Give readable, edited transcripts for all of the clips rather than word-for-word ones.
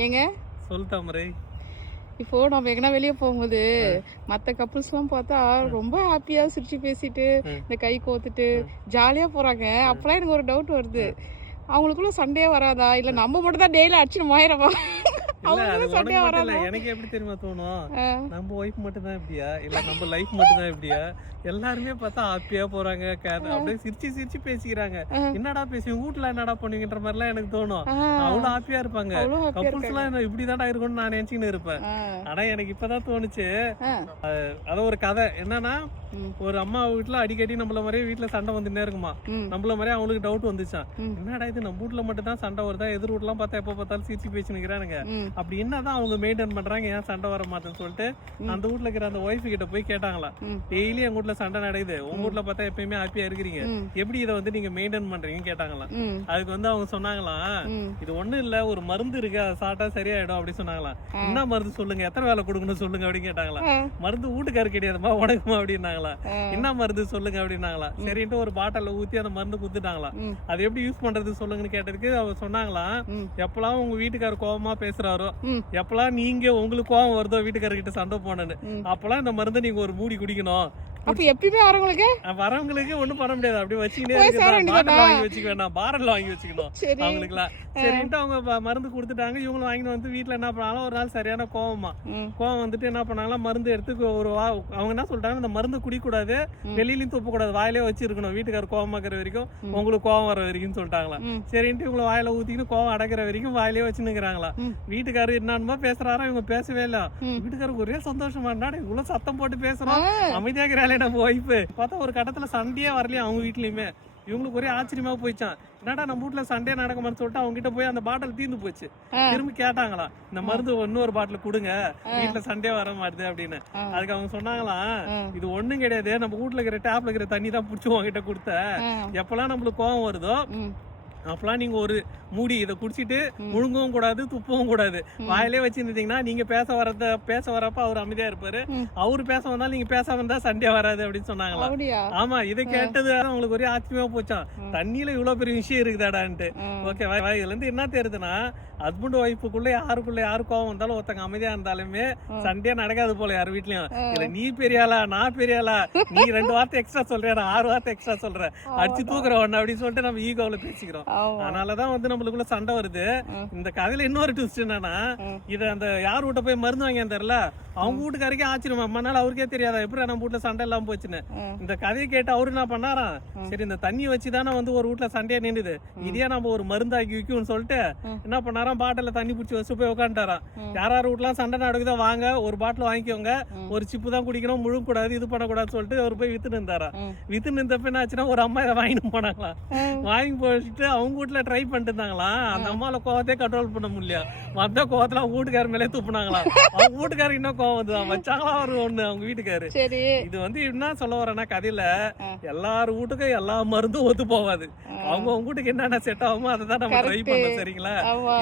ஏங்க சொல் தாமரை. இப்போ நம்ம எங்கன்னா வெளியே போகும்போது மற்ற கப்புள்ஸ்லாம் பார்த்தா ரொம்ப ஹாப்பியா சிரிச்சு பேசிட்டு இந்த கை கோத்துட்டு ஜாலியா போறாங்க. அப்பெல்லாம் எனக்கு ஒரு டவுட் வருது, அவங்களுக்குள்ள சண்டையே வராதா, இல்ல நம்ம மட்டும் தான் டெய்லி அடிச்சுட்டு மாயிரமா? இல்ல அது உனக்கு மட்டும் இல்ல, எனக்கு எப்படி தெரியுமா தோணும், நம்ம ஒய்ஃப் மட்டும் தான் இப்படியா இல்ல நம்ம லைஃப் மட்டும் தான் இப்படியா? எல்லாருமே பார்த்தா ஹாப்பியா போறாங்க, அப்படியே சிரிச்சு சிரிச்சு பேசிக்கிறாங்க. என்னடா பேசி வீட்டுல என்னடா பண்ணுவீங்கன்ற மாதிரிலாம் எனக்கு தோணும். அவ்வளவு ஹாப்பியா இருப்பாங்க. கப்புள்ஸ் எல்லாம் இப்படிதான்டா இருக்கும்னு நான் நினைச்சுன்னு இருப்பேன். ஆனா எனக்கு இப்பதான் தோணுச்சு, அது ஒரு கதை என்னன்னா, ஒரு அம்மா வீட்டுல அடிக்கடி நம்மள மாதிரியே வீட்டுல சண்டை வந்துட்டே இருக்குமா. நம்மள மாதிரியே அவங்களுக்கு டவுட் வந்துச்சான், என்னடா இது நம்ம வீட்டுல மட்டும் தான் சண்டை வருதா, எதிர் வீட்டுலாம் பார்த்தா எப்ப பார்த்தாலும் சிரிச்சு பேசி நிக்கிறானுங்க, அப்படி என்னதான் அவங்க மெயின்டைன் பண்றாங்க, ஏன் சண்டை வர மாட்டேன்னு சொல்லிட்டு அந்த வீட்டுல இருக்கிற அந்த ஒய்ஃப் கிட்ட போய் கேட்டாங்களா, டெய்லி எங்க வீட்டுல சண்டை நடக்குது, உங்க வீட்டுல பார்த்தா எப்பயுமே ஹாப்பியா இருக்கிறீங்க, எப்படி இதை வந்து நீங்க மெயின்டைன் பண்றீங்கன்னு கேட்டாங்களாம். அதுக்கு வந்து அவங்க சொன்னாங்களாம், இது ஒண்ணும் இல்ல, ஒரு மருந்து இருக்கு, அதை சாப்பிட்டா சரியாயிடும் அப்படி சொன்னாங்களாம். என்ன மருந்து சொல்லுங்க, எத்தனை வேலை கொடுக்கணும் சொல்லுங்க அப்படின்னு கேட்டாங்களா. மருந்து வீட்டுக்காரு கிடையாதுமா உனக்குமா அப்படின்னாங்களா. என்ன மருந்து சொல்லுங்க அப்படின்னாங்களா. சரின்ட்டு ஒரு பாட்டில ஊத்தி அந்த மருந்து குடுத்துட்டாங்களா. அது எப்படி யூஸ் பண்றது சொல்லுங்கன்னு கேட்டதுக்கு அவங்க சொன்னாங்களாம், எப்பெல்லாம் உங்க வீட்டுக்காரர் கோபமா பேசுறாரோ, எப்பெல்லாம் நீங்க உங்களுக்கு கோபம் வருதோ வீட்டுக்காரர்கிட்ட சண்டை போனேன்னு, அப்பெல்லாம் இந்த மருந்து நீங்க ஒரு மூடி குடிக்கணும். அப்ப எப்பயுமே வரவங்களுக்கு ஒண்ணும் பண்ண முடியாது, அப்படியே வச்சுக்கிட்டே வாங்கி வச்சுக்க வேண்டாம், பாரல்ல வாங்கி வச்சுக்கணும் அவங்களுக்கு எல்லாம். சரின்ட்டு அவங்க மருந்து கொடுத்துட்டாங்க. இவங்களும் வாங்கிட்டு வந்து வீட்டுல என்ன பண்ணாலும் ஒரு நாள் சரியான கோவம் வந்துட்டு என்ன பண்ணாங்களா, மருந்து எடுத்து அவங்க என்ன சொல்லிட்டாங்க, இந்த மருந்து குடிக்கூடாது, வெளியிலயும் துப்ப கூடாது, வாயிலே வச்சிருக்கணும், வீட்டுக்காரர் கோவம் ஆக்குற வரைக்கும், உங்களுக்கு கோவம் வர வரைக்கும் சொல்லிட்டாங்களா. சரின்ட்டு இவங்களை வாயில ஊத்திக்கிட்டு கோவம் அடக்கிற வரைக்கும் வாயிலே வச்சுன்னுக்குறாங்களா. வீட்டுக்காரர் என்னன்னு பேசுறாரா, இவங்க பேசவே இல்ல. வீட்டுக்காரருக்கு ஒரே சந்தோஷமா இருந்தா, இவ்வளவு சத்தம் போட்டு பேசுறோம், அமைதியாகிறாள் நம்ம ஒய்ஃப். பார்த்தா ஒரு கட்டத்துல சண்டையே வரலையா அவங்க வீட்லயுமே. இவங்களுக்கு ஒரே ஆச்சரியமா போயிச்சான், என்னடா நம்ம வீட்டுல சண்டே நடக்குமான்னு சொல்லிட்டு அவங்க கிட்ட போய் அந்த பாட்டில் தீர்ந்து போச்சு. திரும்பி கேட்டாங்களா, இந்த மருந்து இன்னொரு பாட்டில் கொடுங்க, வீட்டுல சண்டே வர மாட்டுது அப்படின்னு. அதுக்கு அவங்க சொன்னாங்களாம், இது ஒண்ணும் கிடையாது, நம்ம வீட்டுல இருக்கிற டேப்ல இருக்கிற தண்ணி தான் புடிச்சு உங்ககிட்ட கொடுத்த, எப்பெல்லாம் நம்மளுக்கு கோவம் வருதோ அப்பெல்லாம் நீங்க ஒரு மூடி இதை குடிச்சிட்டு முழுங்கவும் கூடாது, துப்பவும் கூடாது, வாயிலே வச்சிருந்தீங்கன்னா நீங்க பேச வரப்ப அவர் அமைதியா இருப்பாரு, அவரு பேச வந்தாலும் நீங்க பேசாம இருந்தா சண்டே வராது அப்படின்னு சொன்னாங்களா. ஆமா, இதை கேட்டது அவங்களுக்கு ஒரே ஆச்சரியமா போச்சான், தண்ணியில இவ்வளவு பெரிய விஷயம் இருக்குதாடான்ட்டு. ஓகே, இதுல இருந்து என்ன தெரியுதுன்னா, ஹஸ்பண்ட் ஒய்ஃபுக்குள்ள யாரு கோவம் வந்தாலும் ஒருத்தங்க அமைதியா இருந்தாலுமே சண்டே நடக்காது போல யார் வீட்லயும். இல்ல நீ பெரியாளா நான் பெரியாளா, நீ 2 வார்த்தை எக்ஸ்ட்ரா சொல்ற, 6 வார்த்தை எக்ஸ்ட்ரா சொல்ற, அடிச்சு தூக்குற ஒண்ணு அப்படின்னு சொல்லிட்டு நம்ம ஈகோல பேசிக்கிறோம். அதனாலதான் வந்து நம்மளுக்குள்ள சண்டை வருது. இந்த கதையில இன்னொரு ட்விஸ்ட் என்னன்னா, இத அந்த யார் வீட்ட போய் மருந்து வாங்கி தெரியல, அவங்க வீட்டுக்காரருக்கே ஆச்சரியமா, மண்ணால அவருக்கே தெரியாதா எப்படி நம்ம வீட்டுல சண்டை எல்லாம் போச்சுன்னு. இந்த கதையை கேட்டு அவரு என்ன பண்ணாராம், சரி இந்த தண்ணி வச்சுதானே வந்து ஒரு வீட்டுல சண்டையா நின்றுது, இதே நம்ம ஒரு மருந்தாக்கி விற்கும்னு சொல்லிட்டு என்ன பண்ணாராம், பாட்டில தண்ணி பிடிச்சி வச்சு போய் உட்காந்துட்டாராம். யார் வீட்டுலாம் சண்டை நடக்குதோ வாங்க, ஒரு பாட்டில் வாங்கிக்கோங்க, ஒரு சிப்பு தான் குடிக்கணும், முழுக்க கூடாது, இது பண்ணக்கூடாதுன்னு சொல்லிட்டு அவர் போய் வித்து நின்றாராம். வித்து நின்றப்ப என்ன ஆச்சுன்னா, ஒரு அம்மா இதை வாங்கிட்டு போனாங்களாம். வாங்கி போயிட்டு அவங்க வீட்டுல ட்ரை பண்ணிட்டு இருந்தாங்களா, அந்த அம்மால கோவத்தையே கண்ட்ரோல் பண்ண முடியல, வந்த கோவத்துல அவங்க வீட்டுக்காரர் மேலே துப்புனாங்களாம். அவங்க வீட்டுக்காரர் இன்னும் கோவம் வந்துதான் வச்சாங்களா ஒரு ஒண்ணு அவங்க வீட்டுக்காரு. இது வந்து என்ன சொல்ல வரேன்னா, கதையில எல்லாரும் வீட்டுக்கும் எல்லா மருந்தும் ஒத்து போவாது, அவங்க வீட்டுக்கு என்னென்ன செட் ஆகுமோ அதை தான் நம்ம ட்ரை பண்ணோம். சரிங்களா,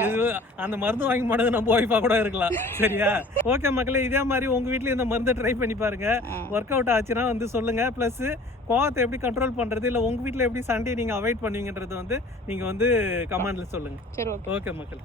இது அந்த மருந்து வாங்கி போனது நம்ம ஒய்ஃபா கூட இருக்கலாம். சரியா, ஓகே மக்களே, இதே மாதிரி உங்க வீட்லயும் இந்த மருந்தை ட்ரை பண்ணி பாருங்க, ஒர்க் அவுட் ஆச்சுன்னா வந்து சொல்லுங்க. பிளஸ் கோவத்தை எப்படி கண்ட்ரோல் பண்றது, இல்ல உங்க வீட்டுல எப்படி சண்டே நீங்க அவாய்ட் பண்ணுவீங்கன்றது வந்து நீங்க வந்து கமெண்ட்ல சொல்லுங்க. ஓகே மக்கள்.